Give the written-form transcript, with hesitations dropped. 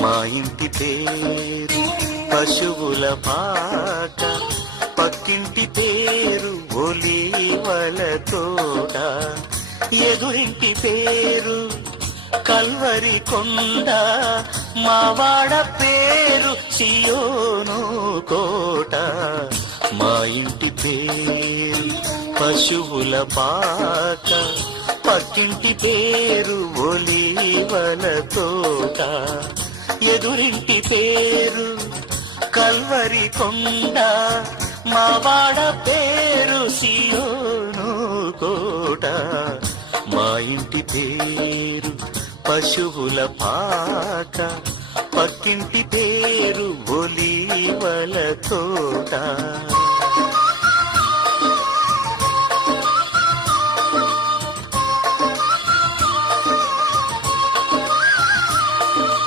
మా ఇంటి పేరు పశువుల పాట, పక్కింటి పేరు ఒలీవల తోట, ఎదురింటి పేరు కల్వరి కొండ, మావాడ పేరు సియోను కోట. మా ఇంటి పేరు పశువుల పాట, పక్కింటి పేరు ఒలీవల తోట, ఎదురింటి పేరు కల్వరి కొండ, మావాడ పేరు సియోను కోట. మా ఇంటి పేరు పశువుల పాట, పక్కింటి పేరు ఒలీవల తోట.